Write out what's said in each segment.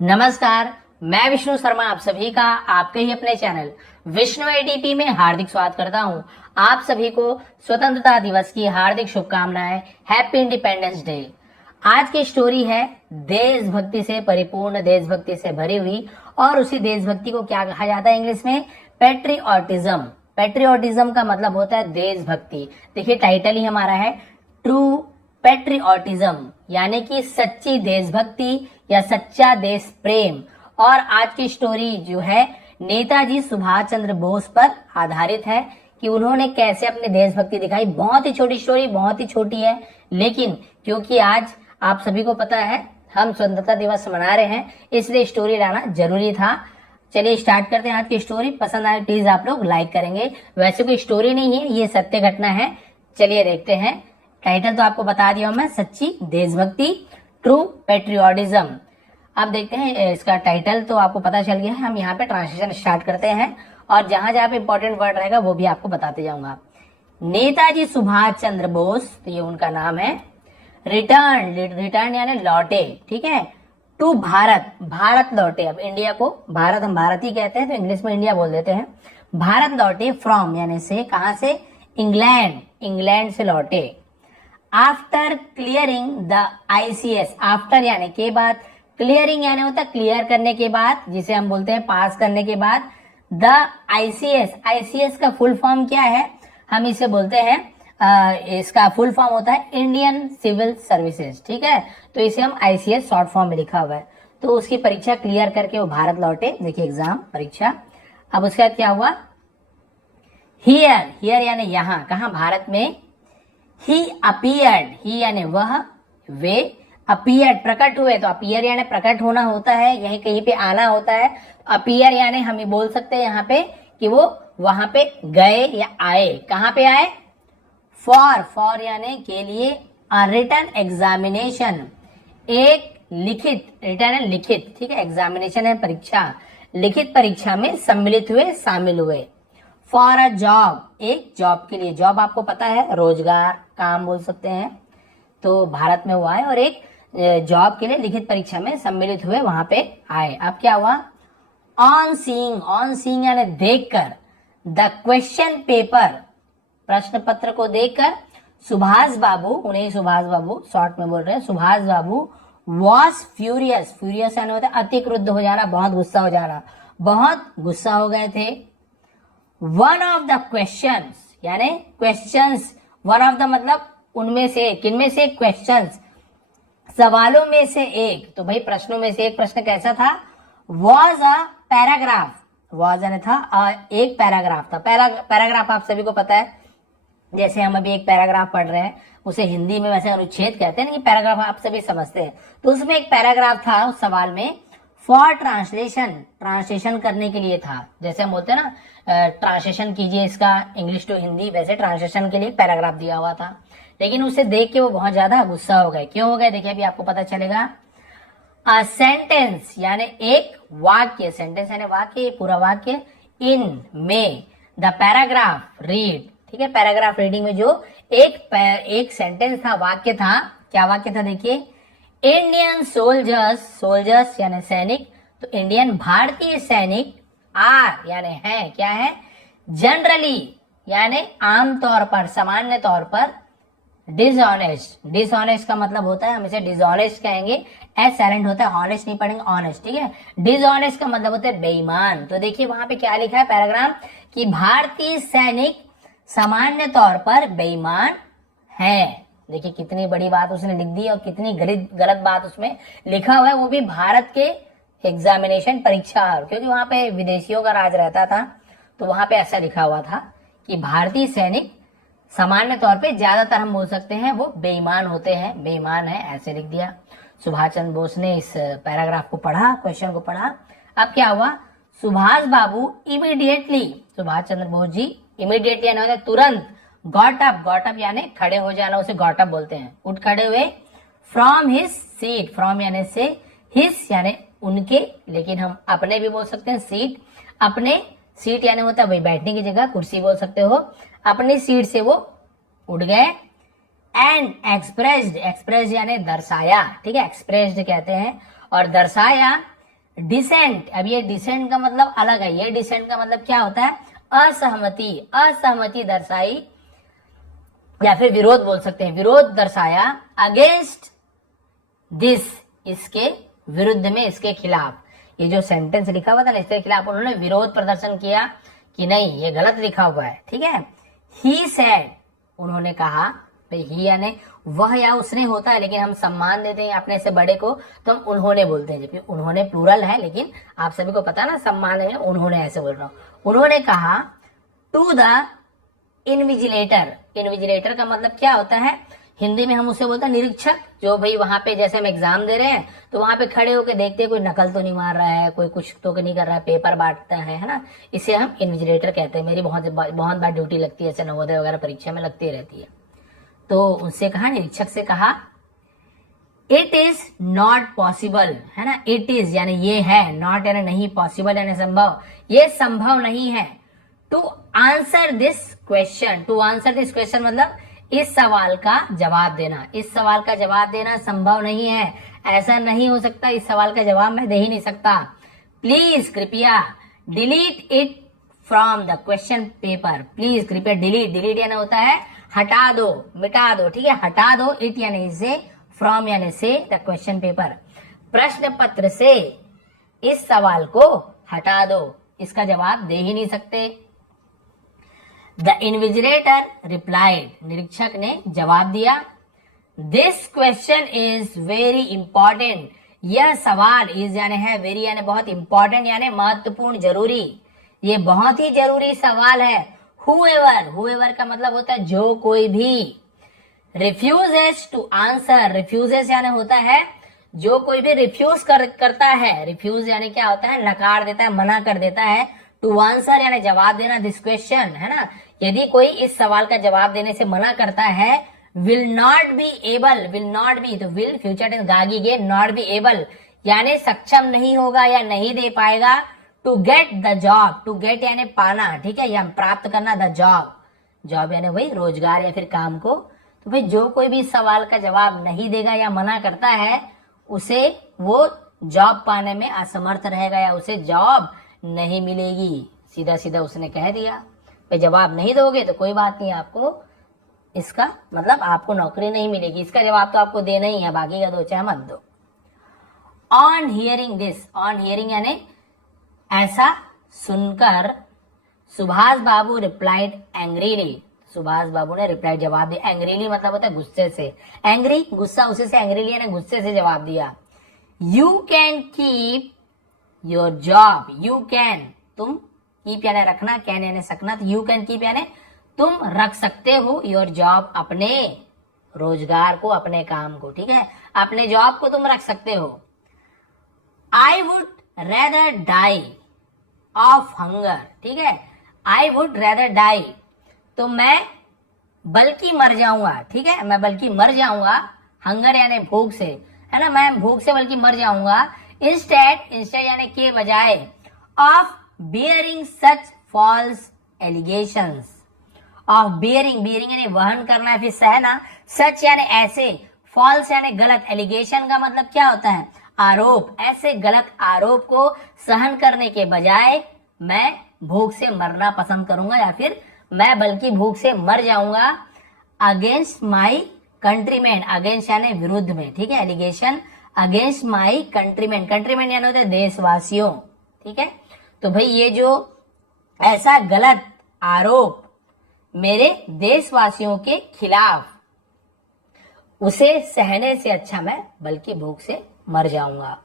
नमस्कार, मैं विष्णु शर्मा आप सभी का आपके ही अपने चैनल विष्णु एडीपी में हार्दिक स्वागत करता हूं। आप सभी को स्वतंत्रता दिवस की हार्दिक शुभकामनाएं। Happy independence day. आज की स्टोरी है देशभक्ति से परिपूर्ण, देशभक्ति से भरी हुई, और उसी देशभक्ति को क्या कहा जाता है इंग्लिश में? पेट्रियोटिज्म। पेट्रियोटिज्म का मतलब होता है देशभक्ति। देखिए टाइटल ही हमारा है ट्रू पेट्रियोटिज्म, यानी कि सच्ची देशभक्ति या सच्चा देश प्रेम। और आज की स्टोरी जो है नेताजी सुभाष चंद्र बोस पर आधारित है कि उन्होंने कैसे अपनी देशभक्ति दिखाई। बहुत ही छोटी स्टोरी, बहुत ही छोटी है, लेकिन क्योंकि आज आप सभी को पता है हम स्वतंत्रता दिवस मना रहे हैं, इसलिए स्टोरी लाना जरूरी था। चलिए स्टार्ट करते हैं आज की स्टोरी। पसंद आए प्लीज आप लोग लाइक करेंगे। वैसे कोई स्टोरी नहीं है, ये सत्य घटना है। चलिए देखते हैं। टाइटल तो आपको बता दिया मैं, सच्ची देशभक्ति, ट्रू पेट्रियोटिज्म। अब देखते हैं इसका टाइटल तो आपको पता चल गया है। हम यहाँ पे ट्रांसलेशन स्टार्ट करते हैं और जहां जहां पे इंपॉर्टेंट वर्ड रहेगा वो भी आपको बताते जाऊंगा। नेताजी सुभाष चंद्र बोस, तो ये उनका नाम है। रिटर्न यानी लौटे, ठीक है। टू भारत, भारत लौटे। अब इंडिया को भारत, हम भारत ही कहते हैं तो इंग्लिश में इंडिया बोल देते हैं। भारत लौटे, फ्रॉम यानी से, कहां से? इंग्लैंड, इंग्लैंड से लौटे। After clearing the ICS, after यानी के बाद, क्लियरिंग यानी होता है क्लियर करने के बाद, जिसे हम बोलते हैं पास करने के बाद। द आईसीएस, आईसीएस का फुल फॉर्म क्या है? हम इसे बोलते हैं इसका फुल फॉर्म होता है इंडियन सिविल सर्विसेज, ठीक है। तो इसे हम आईसीएस शॉर्ट फॉर्म में लिखा हुआ है। तो उसकी परीक्षा क्लियर करके वो भारत लौटे। देखिए एग्जाम, परीक्षा। अब उसका क्या हुआ? हियर, हियर यानी यहाँ, कहा? भारत में। ही अपीयर्ड, ही यानी वह, वे, अपीयर्ड प्रकट हुए। तो अपीयर यानी प्रकट होना होता है, यही कहीं पे आना होता है। अपीयर यानी हम बोल सकते हैं यहाँ पे कि वो वहां पे गए या आए। कहाँ पे आए? फॉर यानी के लिए। रिटन एग्जामिनेशन, एक लिखित, रिटन है लिखित, ठीक है। एग्जामिनेशन है परीक्षा, लिखित परीक्षा में सम्मिलित हुए, शामिल हुए। फॉर अ जॉब, एक जॉब के लिए। जॉब आपको पता है रोजगार, काम बोल सकते हैं। तो भारत में हुआ है और एक जॉब के लिए लिखित परीक्षा में सम्मिलित हुए, वहां पे आए। अब क्या हुआ? ऑन सीइंग यानी देखकर, द क्वेश्चन पेपर, प्रश्न पत्र को देखकर, सुभाष बाबू, उन्हें सुभाष बाबू शॉर्ट में बोल रहे हैं, सुभाष बाबू वॉज फ्यूरियस, फ्यूरियस यानी होता है अति क्रुद्ध हो जाना, बहुत गुस्सा हो जाना, बहुत गुस्सा हो गए थे। वन ऑफ द क्वेश्चंस यानी क्वेश्चंस, वन ऑफ द मतलब उनमें से, किनमें से? क्वेश्चंस, सवालों में से एक। तो भाई प्रश्नों में से एक प्रश्न कैसा था? वॉज अ पैराग्राफ, वॉज यानी था, एक पैराग्राफ था। पैराग्राफ आप सभी को पता है, जैसे हम अभी एक पैराग्राफ पढ़ रहे हैं, उसे हिंदी में वैसे अनुच्छेद कहते हैं ना, कि पैराग्राफ आप सभी समझते हैं। तो उसमें एक पैराग्राफ था उस सवाल में, फॉर ट्रांसलेशन, ट्रांसलेशन करने के लिए था। जैसे हम बोलते हैं ना ट्रांसलेशन कीजिए इसका इंग्लिश टू हिंदी, वैसे ट्रांसलेशन के लिए पैराग्राफ दिया हुआ था। लेकिन उसे देख के वो बहुत ज्यादा गुस्सा हो गए। क्यों हो गए? देखिए अभी आपको पता चलेगा। अ सेंटेंस यानी एक वाक्य, सेंटेंस यानी वाक्य, पूरा वाक्य। इन में द पैराग्राफ रीड, ठीक है। पैराग्राफ रीडिंग में जो एक सेंटेंस था, वाक्य था, क्या वाक्य था? देखिए, इंडियन सोल्जर्स, सोल्जर्स यानी सैनिक, तो इंडियन भारतीय सैनिक, आर यानी है, क्या है? जनरली यानी आमतौर पर, सामान्य तौर पर, डिसऑनेस्ट, डिसऑनेस्ट का मतलब होता है, हम इसे डिसऑनेस्ट कहेंगे, एस साइलेंट होता है, ऑनेस्ट नहीं पढ़ेंगे, ऑनेस्ट, ठीक है। डिसऑनेस्ट का मतलब होता है बेईमान। तो देखिए वहां पे क्या लिखा है पैराग्राफ, कि भारतीय सैनिक सामान्य तौर पर बेईमान है। देखिए कितनी बड़ी बात उसने लिख दी और कितनी गलत बात उसमें लिखा हुआ है, वो भी भारत के एग्जामिनेशन परीक्षा, क्योंकि वहां पे विदेशियों का राज रहता था। तो वहां पे ऐसा लिखा हुआ था कि भारतीय सैनिक सामान्य तौर पे, ज्यादातर हम बोल सकते हैं, वो बेईमान होते हैं, बेईमान है, ऐसे लिख दिया। सुभाष चंद्र बोस ने इस पैराग्राफ को पढ़ा, क्वेश्चन को पढ़ा। अब क्या हुआ? सुभाष बाबू इमीडिएटली, सुभाष चंद्र बोस जी इमीडिएटली यानी होता है तुरंत, गॉट अप यानी खड़े हो जाना, उसे गॉट अप बोलते हैं, उठ खड़े हुए। फ्रॉम हिज सीट, फ्रॉम यानी से, हिज यानी उनके, लेकिन हम अपने भी बोल सकते हैं, सीट, अपने, सीट यानी होता है वही बैठने की जगह, कुर्सी बोल सकते हो। अपनी सीट से वो उठ गए। एंड एक्सप्रेस्ड, एक्सप्रेस यानी दर्शाया, ठीक है, एक्सप्रेस्ड कहते हैं, और दर्शाया डिसेंट, अब ये डिसेंट का मतलब अलग है, ये डिसेंट का मतलब क्या होता है, असहमति, असहमति दर्शाई या फिर विरोध बोल सकते हैं, विरोध दर्शाया अगेंस्ट दिस, इसके विरुद्ध में, इसके खिलाफ। ये जो सेंटेंस लिखा हुआ था ना इसके खिलाफ उन्होंने विरोध प्रदर्शन किया कि नहीं ये गलत लिखा हुआ है, ठीक है। ही सेड, उन्होंने कहा, भाई ही यानी वह या उसने होता है, लेकिन हम सम्मान देते हैं अपने से बड़े को तो हम उन्होंने बोलते हैं, जबकि उन्होंने प्लूरल है, लेकिन आप सभी को पता ना सम्मान है, उन्होंने ऐसे बोल रहा हूं। उन्होंने कहा टू द इनविजिलेटर, इनविजिलेटर का मतलब क्या होता है, हिंदी में हम उसे बोलते हैं निरीक्षक, जो भाई वहां पे जैसे हम एग्जाम दे रहे हैं तो वहां पे खड़े होकर देखते हैं कोई नकल तो नहीं मार रहा है, कोई कुछ तो नहीं कर रहा है, पेपर बांटता है ना, इसे हम इन्विजिलेटर कहते हैं। मेरी बहुत बार ड्यूटी लगती है, ऐसे नवोदय वगैरह परीक्षा में लगती रहती है। तो उनसे कहा, निरीक्षक से कहा, इट इज नॉट पॉसिबल, है ना, इट इज यानी ये है, नॉट यानी नहीं, पॉसिबल यानी संभव, ये संभव नहीं है, to answer this question, to answer this question मतलब इस सवाल का जवाब देना, इस सवाल का जवाब देना संभव नहीं है, ऐसा नहीं हो सकता, इस सवाल का जवाब मैं दे ही नहीं सकता। प्लीज कृपया delete it from the question paper, please कृपया डिलीट, डिलीट यानी होता है हटा दो, मिटा दो, ठीक है, हटा दो, इट यानी इसे, फ्रॉम यानी से, द क्वेश्चन पेपर, प्रश्न पत्र से इस सवाल को हटा दो, इसका जवाब दे ही नहीं सकते। द इन्विजिलेटर रिप्लाइड, निरीक्षक ने जवाब दिया, this question is very important, यह सवाल इज यानी है, वेरी यानी बहुत, इंपॉर्टेंट यानी महत्वपूर्ण, जरूरी, ये बहुत ही जरूरी सवाल है। हुएवर, हुएवर का मतलब होता है जो कोई भी, रिफ्यूजेस टू आंसर, रिफ्यूजेस यानी होता है जो कोई भी रिफ्यूज करता है, रिफ्यूज यानी क्या होता है, नकार देता है, मना कर देता है, टू आंसर यानी जवाब देना, दिस क्वेश्चन, है ना, यदि कोई इस सवाल का जवाब देने से मना करता है, will not be able, will not be तो विल फ्यूचर टेंस गागी गे, नॉट बी एबल यानी सक्षम नहीं होगा या नहीं दे पाएगा, to get the job, to get यानी पाना, ठीक है, या प्राप्त करना, द जॉब, जॉब यानी वही रोजगार या फिर काम को। तो भाई जो कोई भी सवाल का जवाब नहीं देगा या मना करता है उसे वो जॉब पाने में असमर्थ रहेगा या उसे जॉब नहीं मिलेगी, सीधा सीधा उसने कह दिया। भाई जवाब नहीं दोगे तो कोई बात नहीं, आपको इसका मतलब आपको नौकरी नहीं मिलेगी, इसका जवाब तो आपको देना ही है, बाकी का दो चाहे मत दो। On hearing this, on hearing यानी ऐसा सुनकर, सुभाष बाबू रिप्लाइड एंग्रीली, सुभाष बाबू ने रिप्लाई जवाब दिया, एंग्रीली मतलब होता है गुस्से से, एंग्री गुस्सा, उसी से एंग्रीली यानी गुस्से से जवाब दिया। You can keep your job, you can तुम, कीप यानी रखना, कैन यानी सकना, तो यू कैन कीप यानी तुम रख सकते हो, योर जॉब अपने रोजगार को, अपने काम को, ठीक है, अपने जॉब को तुम रख सकते हो। I would rather die of hunger, ठीक है, आई वुड रेदर डाई तो मैं बल्कि मर जाऊंगा, ठीक है, मैं बल्कि मर जाऊंगा, हंगर यानी भूख से, है ना, मैं भूख से बल्कि मर जाऊंगा, इंस्टेड, इंस्टेड यानी के बजाय, of bearing such false allegations, of bearing, bearing यानी वहन करना है फिर सहना, सच यानी ऐसे, फॉल्स यानी गलत, एलिगेशन का मतलब क्या होता है, आरोप, ऐसे गलत आरोप को सहन करने के बजाय मैं भूख से मरना पसंद करूंगा या फिर मैं बल्कि भूख से मर जाऊंगा। अगेंस्ट माई कंट्रीमैन, अगेंस्ट यानी विरुद्ध में, ठीक है, allegation against my countryman, countryman यानी होता है देशवासियों, ठीक है। तो भाई ये जो ऐसा गलत आरोप मेरे देशवासियों के खिलाफ, उसे सहने से अच्छा मैं बल्कि भूख से मर जाऊंगा।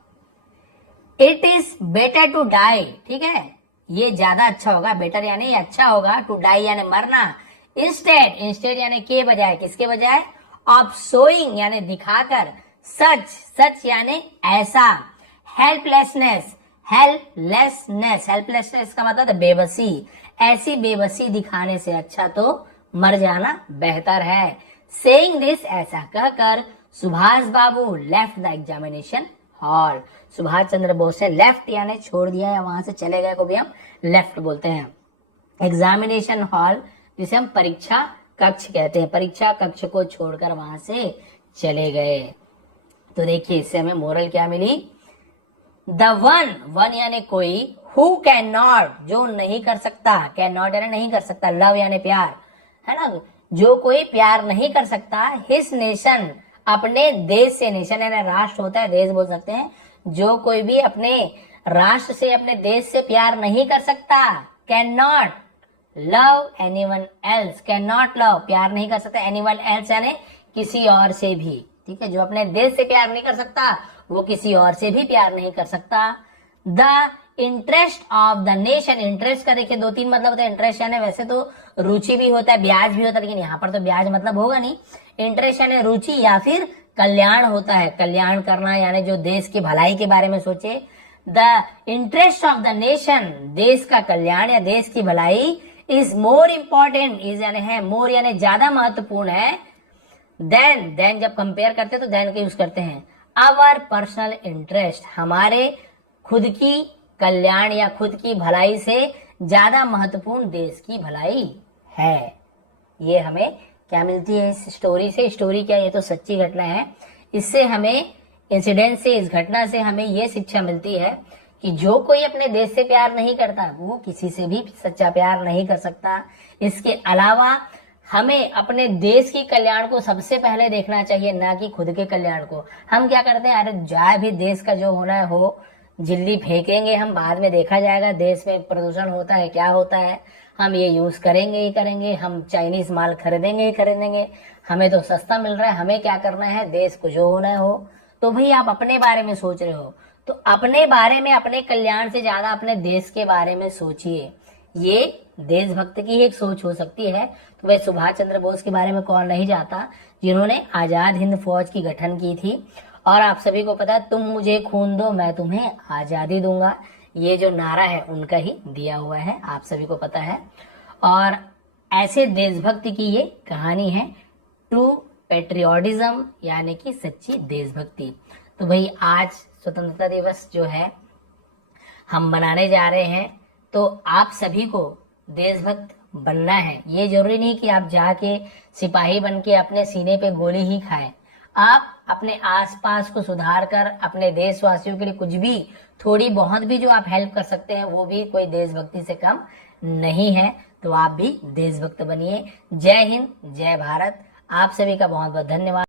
It is better to die, ठीक है, ये ज्यादा अच्छा होगा, बेटर यानी अच्छा होगा, टू डाई यानी मरना, इंस्टेड, इंस्टेड यानी के बजाय, किसके बजाय, ऑफ शोइंग यानी दिखाकर, सच, सच यानी ऐसा, हेल्पलेसनेस, हेल्पलेसनेस, हेल्पलेसनेस का मतलब बेबसी, ऐसी बेबसी दिखाने से अच्छा तो मर जाना बेहतर है। सेइंग दिस, ऐसा कहकर Subhash babu left the examination hall, Subhash Chandra Bose ने लेफ्ट यानी छोड़ दिया या वहां से चले गए को भी हम लेफ्ट बोलते हैं। एग्जामिनेशन हॉल जिसे हम परीक्षा कक्ष कहते हैं, परीक्षा कक्ष को छोड़कर वहां से चले गए। तो देखिए इससे हमें मोरल क्या मिली, द वन यानी कोई, हु कैन नॉट जो नहीं कर सकता, कैन नॉट यानी नहीं कर सकता, लव यानी प्यार, है ना, जो कोई प्यार नहीं कर सकता, हिज नेशन अपने देश से, नेशन यानी राष्ट्र होता है, देश बोल सकते हैं, जो कोई भी अपने राष्ट्र से, अपने देश से प्यार नहीं कर सकता, can not love anyone else, can not love प्यार नहीं कर सकता, एनीवन एल्स यानी किसी और से भी, ठीक है, जो अपने देश से प्यार नहीं कर सकता वो किसी और से भी प्यार नहीं कर सकता। The interest of the nation, interest का देखिए 2-3 मतलब होता है, इंटरेस्ट यानी वैसे तो रुचि भी होता है, ब्याज भी होता है, लेकिन यहाँ पर तो ब्याज मतलब होगा नहीं, इंटरेस्ट यानी रुचि या फिर कल्याण होता है, कल्याण करना यानी जो देश की भलाई के बारे में सोचे। The interest of the nation, देश का कल्याण या देश की भलाई, इज मोर इम्पोर्टेंट, इज यानी है, मोर यानी ज्यादा महत्वपूर्ण है, देन जब कंपेयर करते हैं तो देन का यूज करते हैं, आवर पर्सनल इंटरेस्ट, हमारे खुद की कल्याण या खुद की भलाई से ज्यादा महत्वपूर्ण देश की भलाई है। ये हमें क्या मिलती है इस स्टोरी से, स्टोरी क्या, ये तो सच्ची घटना है, इससे हमें इंसिडेंट से, इस घटना से हमें ये शिक्षा मिलती है कि जो कोई अपने देश से प्यार नहीं करता वो किसी से भी सच्चा प्यार नहीं कर सकता। इसके अलावा हमें अपने देश की कल्याण को सबसे पहले देखना चाहिए, ना कि खुद के कल्याण को। हम क्या करते हैं, अरे जाए भी, देश का जो होना है हो, झिल्ली फेंकेंगे हम, बाद में देखा जाएगा देश में प्रदूषण होता है क्या होता है, हम ये यूज करेंगे ही करेंगे, हम चाइनीज माल खरीदेंगे ही खरीदेंगे, हमें तो सस्ता मिल रहा है, हमें क्या करना है, देश को जो होना हो। तो भाई आप अपने बारे में सोच रहे हो तो अपने बारे में, अपने कल्याण से ज्यादा अपने देश के बारे में सोचिए, ये देशभक्त की एक सोच हो सकती है। तो वह सुभाष चंद्र बोस के बारे में कौन नहीं जानता, जिन्होंने आजाद हिंद फौज की गठन की थी, और आप सभी को पता है, तुम मुझे खून दो मैं तुम्हें आजादी दूंगा, ये जो नारा है उनका ही दिया हुआ है, आप सभी को पता है। और ऐसे देशभक्ति की ये कहानी है, ट्रू पेट्रियोटिज्म यानी कि सच्ची देशभक्ति। तो भाई आज स्वतंत्रता दिवस जो है हम मनाने जा रहे हैं, तो आप सभी को देशभक्त बनना है। ये जरूरी नहीं कि आप जाके सिपाही बन के अपने सीने पे गोली ही खाएं, आप अपने आसपास को सुधार कर अपने देशवासियों के लिए कुछ भी, थोड़ी बहुत भी जो आप हेल्प कर सकते हैं वो भी कोई देशभक्ति से कम नहीं है। तो आप भी देशभक्त बनिए। जय हिंद, जय भारत। आप सभी का बहुत बहुत धन्यवाद।